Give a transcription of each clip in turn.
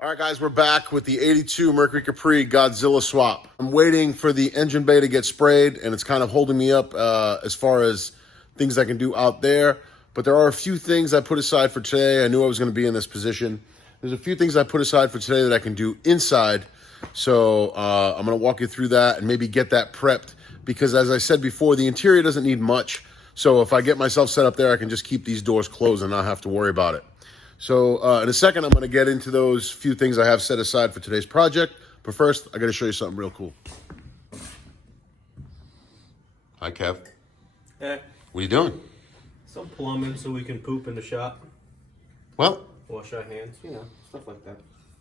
All right, guys, we're back with the 82 Mercury Capri Godzilla swap. I'm waiting for the engine bay to get sprayed, and it's kind of holding me up as far as things I can do out there. But there are a few things I put aside for today. I knew I was going to be in this position. There's a few things I put aside for today that I can do inside. So I'm going to walk you through that and maybe get that prepped. Because as I said before, the interior doesn't need much. So if I get myself set up there, I can just keep these doors closed and not have to worry about it. So in a second, I'm going to get into those few things I have set aside for today's project. But first, I got to show you something real cool. Hi, Kev. Hey. What are you doing? Some plumbing so we can poop in the shop. Well, wash our hands, you know, stuff like that.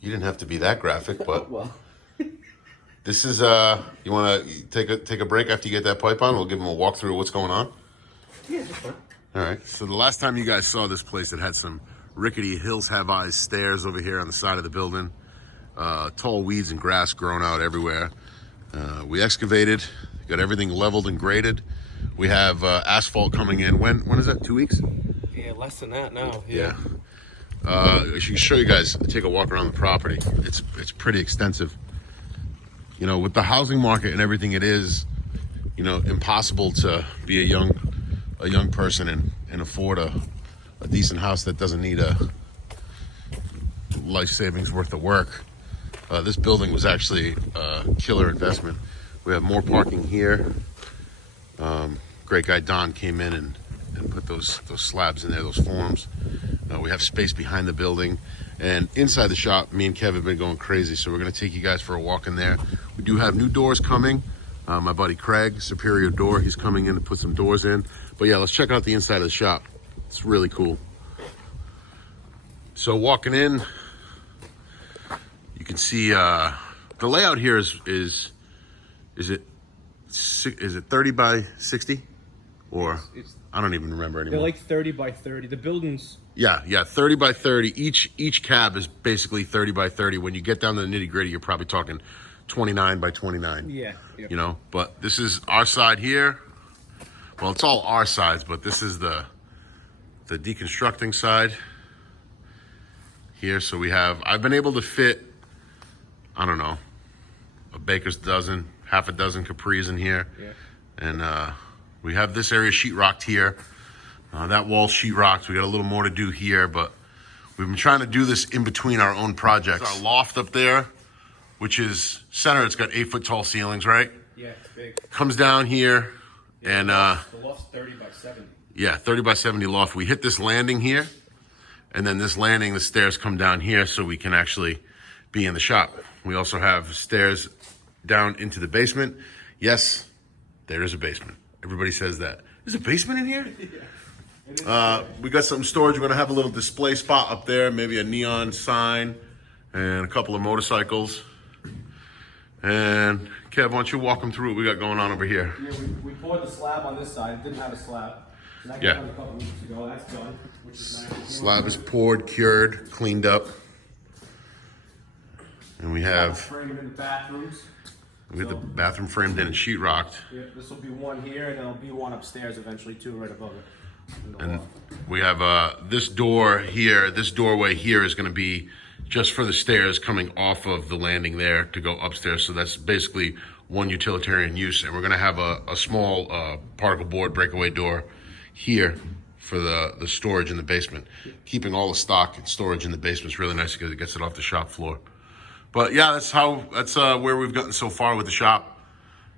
You didn't have to be that graphic, but well, this is you want to take a break after you get that pipe on? We'll give them a walkthrough of what's going on. Yeah, that's fine. All right. So the last time you guys saw this place, it had some rickety hills have eyes stairs over here on the side of the building. Tall weeds and grass growing out everywhere. We excavated, got everything leveled and graded. We have asphalt coming in. When is that? 2 weeks? Yeah, less than that now. Yeah. I should show you guys, take a walk around the property. It's pretty extensive. You know, with the housing market and everything it is, you know, impossible to be a young person and afford a decent house that doesn't need a life savings worth of work. This building was actually a killer investment. We have more parking here. Great guy Don came in and put those slabs in there, those forms. We have space behind the building, and inside the shop, me and Kev have been going crazy. So we're gonna take you guys for a walk in there. We do have new doors coming. My buddy Craig, Superior Door, he's coming in to put some doors in. But yeah, let's check out the inside of the shop. It's really cool. So walking in, you can see the layout here is it 30 by 60, or it's I don't even remember anymore. They're like 30 by 30. The buildings. Yeah, 30 by 30. Each cab is basically 30 by 30. When you get down to the nitty gritty, you're probably talking 29 by 29. Yeah. Yep. You know, but this is our side here. Well, it's all our sides, but this is the deconstructing side here. So we have, I've been able to fit, I don't know, a baker's dozen, half a dozen Capris in here. Yeah. And we have this area sheetrocked here. That wall sheetrocked. We got a little more to do here, but we've been trying to do this in between our own projects. Our loft up there, which is center, it's got 8-foot tall ceilings, right? Yeah, it's big. Comes down here, and the loft's 30 by 70. yeah, 30 by 70 loft. We hit this landing here, and then this landing, the stairs come down here so we can actually be in the shop. We also have stairs down into the basement. Yes, there is a basement. Everybody says that. There's a basement in here? Yeah. We got some storage. We're gonna have a little display spot up there, maybe a neon sign and a couple of motorcycles. And Kev, why don't you walk them through what we got going on over here? Yeah, we poured the slab on this side. It didn't have a slab. So that came a couple weeks ago. That's done, which is nice. Slab is poured, cured, cleaned up. And we have framed in the bathrooms. We got the bathroom framed in and sheetrocked. Yeah, this will be one here, and there'll be one upstairs eventually too, right above it. And we have this door here, this doorway here is gonna be just for the stairs coming off of the landing there to go upstairs. So that's basically one utilitarian use. And we're gonna have a small particle board breakaway door here for the storage in the basement. Keeping all the stock and storage in the basement is really nice because it gets it off the shop floor. But yeah, that's where we've gotten so far with the shop.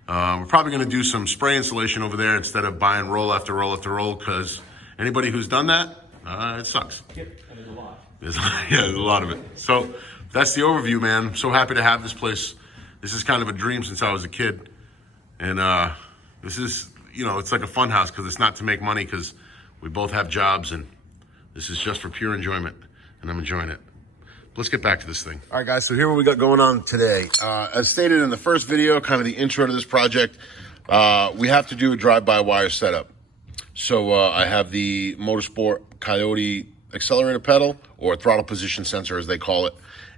We're probably gonna do some spray insulation over there instead of buying roll after roll after roll, because anybody who's done that, it sucks. Yep, and there's a lot. There's a lot of it. So that's the overview, man. I'm so happy to have this place. This is kind of a dream since I was a kid. And this is, you know, it's like a fun house because it's not to make money, because we both have jobs, and this is just for pure enjoyment, and I'm enjoying it. Let's get back to this thing. All right, guys, so here what we got going on today. As stated in the first video, kind of the intro to this project, we have to do a drive-by wire setup. So I have the Motorsport Coyote accelerator pedal, or throttle position sensor as they call it,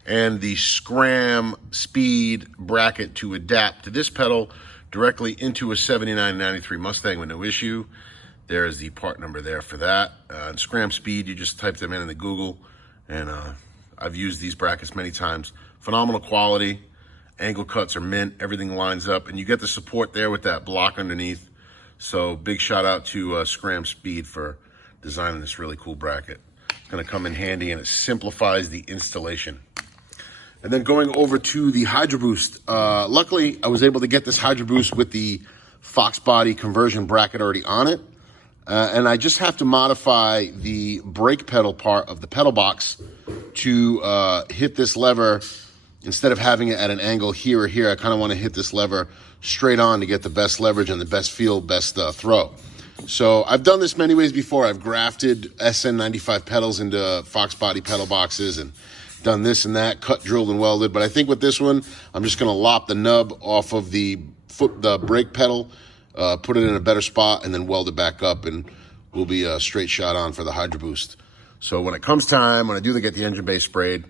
and the SCRAM speed bracket to adapt to this pedal directly into a 7993 Mustang with no issue. There is the part number there for that. And SCRAM speed, you just type them in the Google, and I've used these brackets many times. Phenomenal quality. Angle cuts are mint. Everything lines up. And you get the support there with that block underneath. So big shout out to SCRAM Speed for designing this really cool bracket. It's going to come in handy, and it simplifies the installation. And then going over to the Hydro Boost. Luckily, I was able to get this Hydro Boost with the Foxbody conversion bracket already on it. And I just have to modify the brake pedal part of the pedal box to hit this lever. Instead of having it at an angle here or here, I kind of want to hit this lever straight on to get the best leverage and the best feel, best throw. So I've done this many ways before. I've grafted SN95 pedals into Foxbody pedal boxes and done this and that, cut, drilled, and welded. But I think with this one, I'm just going to lop the nub off of the brake pedal, put it in a better spot, and then weld it back up, and we'll be a straight shot on for the Hydro Boost. So when it comes time, when I do get the engine bay sprayed,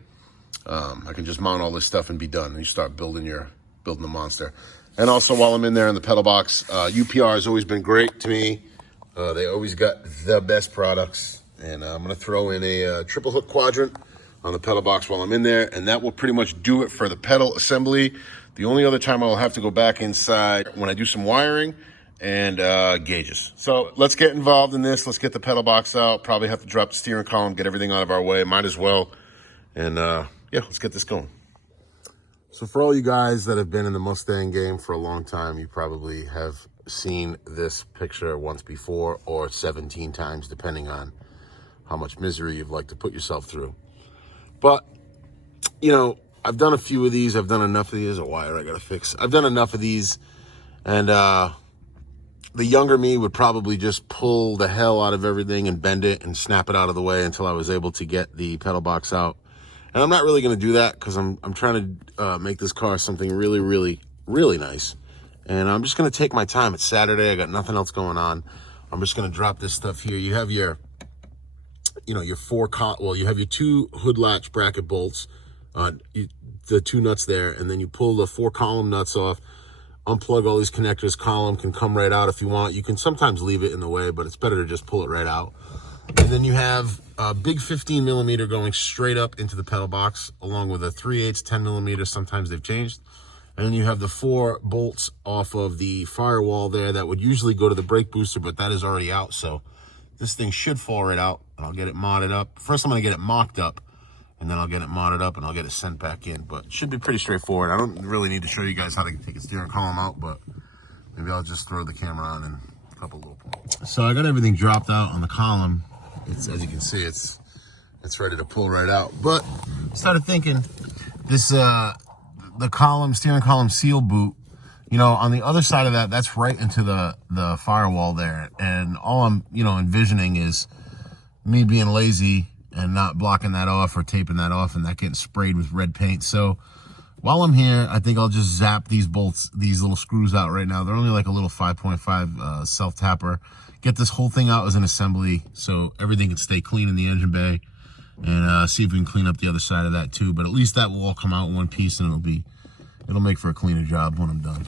I can just mount all this stuff and be done. And you start building the monster. And also while I'm in there in the pedal box, UPR has always been great to me. They always got the best products. And I'm going to throw in a triple hook quadrant on the pedal box while I'm in there. And that will pretty much do it for the pedal assembly. The only other time I'll have to go back inside when I do some wiring and gauges. So let's get involved in this. Let's get the pedal box out. Probably have to drop the steering column, get everything out of our way. Might as well. And yeah, let's get this going. So for all you guys that have been in the Mustang game for a long time, you probably have seen this picture once before or 17 times, depending on how much misery you'd like to put yourself through. But, you know, I've done a few of these. I've done enough of these. There's a wire I got to fix. I've done enough of these. And the younger me would probably just pull the hell out of everything and bend it and snap it out of the way until I was able to get the pedal box out. And I'm not really going to do that because I'm trying to make this car something really, really, really nice. And I'm just going to take my time. It's Saturday. I got nothing else going on. I'm just going to drop this stuff here. You have your, you have your two hood latch bracket bolts, the two nuts there, and then you pull the 4 column nuts off, unplug all these connectors. Column can come right out if you want. You can sometimes leave it in the way, but it's better to just pull it right out. And then you have a big 15 millimeter going straight up into the pedal box, along with a 3/8 10 millimeter. Sometimes they've changed. And then you have the 4 bolts off of the firewall there that would usually go to the brake booster, but that is already out. So this thing should fall right out. I'll get it modded up. First, I'm going to get it mocked up, and then I'll get it modded up, and I'll get it sent back in. But it should be pretty straightforward. I don't really need to show you guys how to take a steering column out, but maybe I'll just throw the camera on and a couple little points. So I got everything dropped out on the column. It's, as you can see, it's ready to pull right out. But I started thinking, this the steering column seal boot, you know, on the other side of that, that's right into the firewall there. And all I'm, envisioning is me being lazy and not blocking that off or taping that off and that getting sprayed with red paint. So while I'm here, I think I'll just zap these bolts, these little screws out right now. They're only like a little 5.5 self-tapper. Get this whole thing out as an assembly so everything can stay clean in the engine bay, and see if we can clean up the other side of that too. But at least that will all come out in one piece, and it'll make for a cleaner job when I'm done.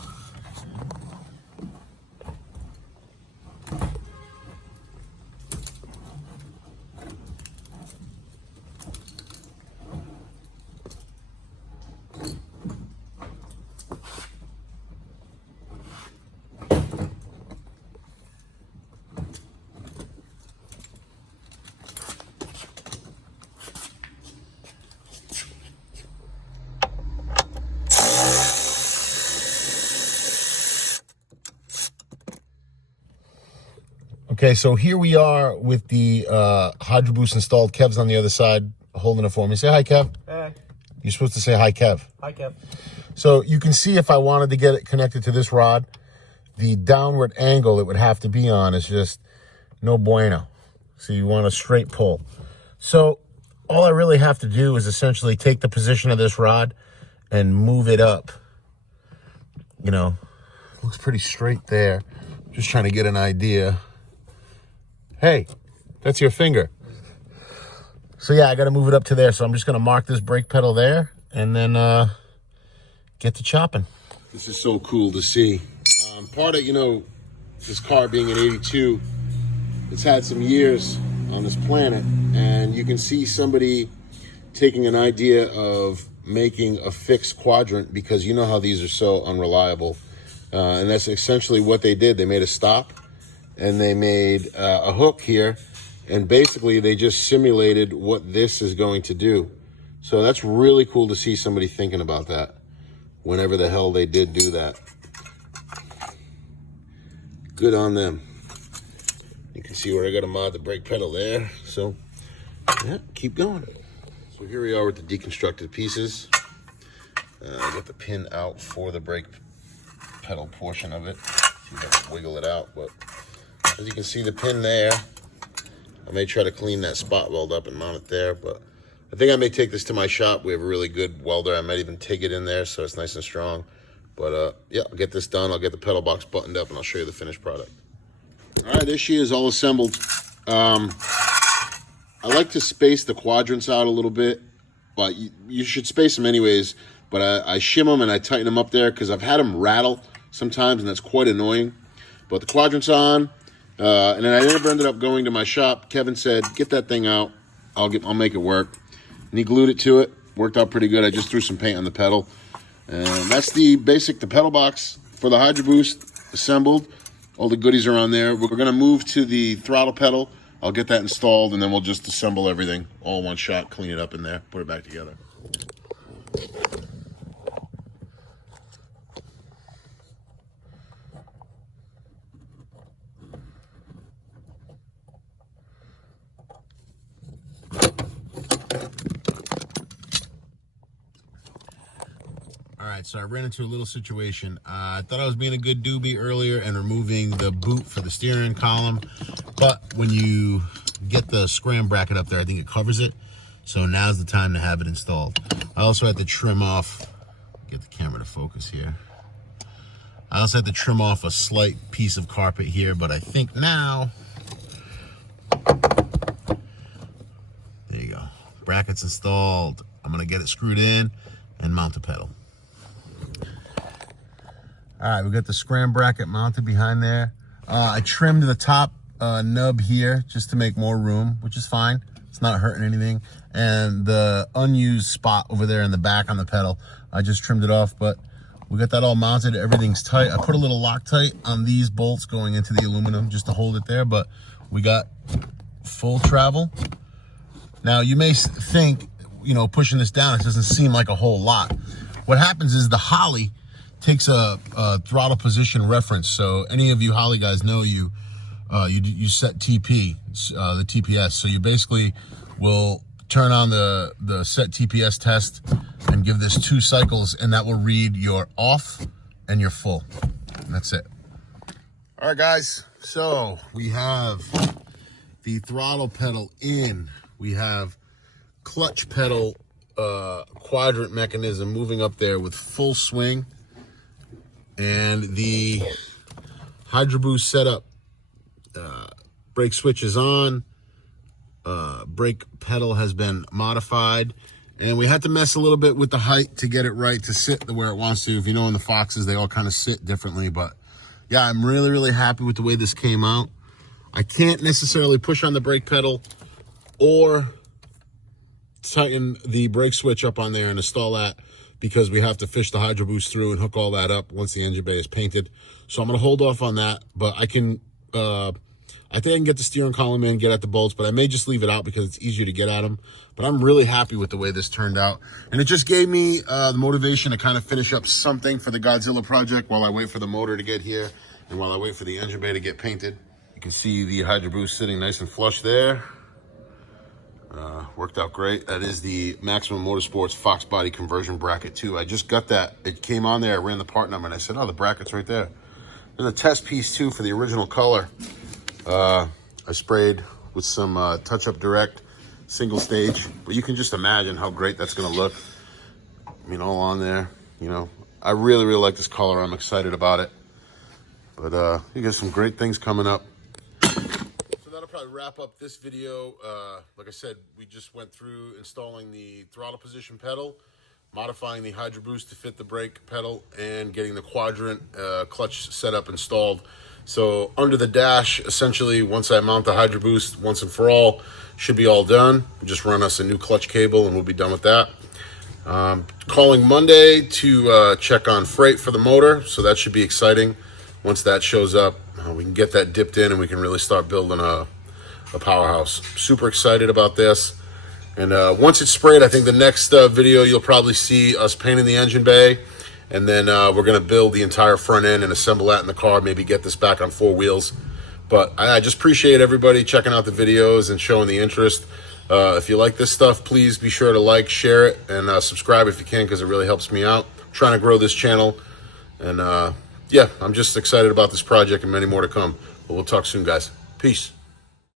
Okay, so here we are with the Hydro Boost installed. Kev's on the other side holding it for me. Say hi, Kev. Hey. You're supposed to say hi, Kev. Hi, Kev. So you can see if I wanted to get it connected to this rod, the downward angle it would have to be on is just no bueno. So you want a straight pull. So all I really have to do is essentially take the position of this rod and move it up. Looks pretty straight there. Just trying to get an idea. Hey, that's your finger. So yeah, I got to move it up to there. So I'm just going to mark this brake pedal there and then get to chopping. This is so cool to see. Part of, this car being an 82, it's had some years on this planet, and you can see somebody taking an idea of making a fixed quadrant, because you know how these are so unreliable. And that's essentially what they did. They made a stop and they made a hook here, and basically they just simulated what this is going to do. So that's really cool to see somebody thinking about that whenever the hell they did do that. Good on them. You can see where I got to mod the brake pedal there. So yeah, keep going. So here we are with the deconstructed pieces. I got the pin out for the brake pedal portion of it. See if I can wiggle it out, but as you can see the pin there, I may try to clean that spot weld up and mount it there, but I think I may take this to my shop. We have a really good welder. I might even take it in there so it's nice and strong. But yeah, I'll get this done. I'll get the pedal box buttoned up and I'll show you the finished product. All right, this she is all assembled. I like to space the quadrants out a little bit, but you should space them anyways. But I shim them and I tighten them up there because I've had them rattle sometimes, and that's quite annoying. But the quadrants on, and then I never ended up going to my shop. Kevin said, get that thing out. I'll make it work. And he glued it to it. Worked out pretty good. I just threw some paint on the pedal. And that's the pedal box for the Hydro Boost assembled. All the goodies are on there. We're going to move to the throttle pedal. I'll get that installed, and then we'll just assemble everything all in one shot, clean it up in there, put it back together. All right, so I ran into a little situation. I thought I was being a good doobie earlier and removing the boot for the steering column, but when you get the SCRAM bracket up there, I think it covers it. So now's the time to have it installed. I also had to trim off, get the camera to focus here. I also had to trim off a slight piece of carpet here, but I think now, there you go. Bracket's installed. I'm gonna get it screwed in and mount the pedal. All right, we got the SCRAM bracket mounted behind there. I trimmed the top nub here just to make more room, which is fine. It's not hurting anything. And the unused spot over there in the back on the pedal, I just trimmed it off, but we got that all mounted. Everything's tight. I put a little Loctite on these bolts going into the aluminum just to hold it there, but we got full travel. Now, you may think, you know, pushing this down, it doesn't seem like a whole lot. What happens is the Holly takes a throttle position reference. So any of you Holly guys know you set TP, the TPS. So you basically will turn on the set TPS test and give this 2 cycles, and that will read your off and your full. And that's it. All right, guys. So we have the throttle pedal in. We have clutch pedal quadrant mechanism moving up there with full swing. And the Hydro Boost setup, brake switch is on, brake pedal has been modified, and we had to mess a little bit with the height to get it right to sit where it wants to. If you know in the Foxes, they all kind of sit differently, but yeah, I'm really, really happy with the way this came out. I can't necessarily push on the brake pedal or tighten the brake switch up on there and install that, because we have to fish the Hydro Boost through and hook all that up once the engine bay is painted. So I'm going to hold off on that, but I think I can get the steering column in, get at the bolts, but I may just leave it out because it's easier to get at them. But I'm really happy with the way this turned out. And it just gave me the motivation to kind of finish up something for the Godzilla project while I wait for the motor to get here and while I wait for the engine bay to get painted. You can see the Hydro Boost sitting nice and flush there. Worked out great. That is the Maximum Motorsports Foxbody conversion bracket too. I just got that. It came on there. I ran the part number and I said, oh, the bracket's right there. There's a test piece too for the original color. I sprayed with some Touch-Up Direct single stage, but you can just imagine how great that's going to look. I mean, all on there, you know. I really, really like this color. I'm excited about it. But you got some great things coming up. So that'll probably wrap up this video. Like I said, we just went through installing the throttle position pedal. modifying the Hydro Boost to fit the brake pedal, and getting the quadrant clutch setup installed. So under the dash, essentially, once I mount the Hydro Boost once and for all, should be all done. Just run us a new clutch cable and we'll be done with that. Calling Monday to check on freight for the motor, so that should be exciting. Once that shows up, we can get that dipped in and we can really start building a powerhouse. Super excited about this. And once it's sprayed, I think the next video you'll probably see us painting the engine bay, and then we're going to build the entire front end and assemble that in the car, maybe get this back on 4 wheels. But I just appreciate everybody checking out the videos and showing the interest. If you like this stuff, please be sure to like, share it, and subscribe if you can, because it really helps me out. I'm trying to grow this channel, and yeah, I'm just excited about this project and many more to come. But we'll talk soon, guys. Peace.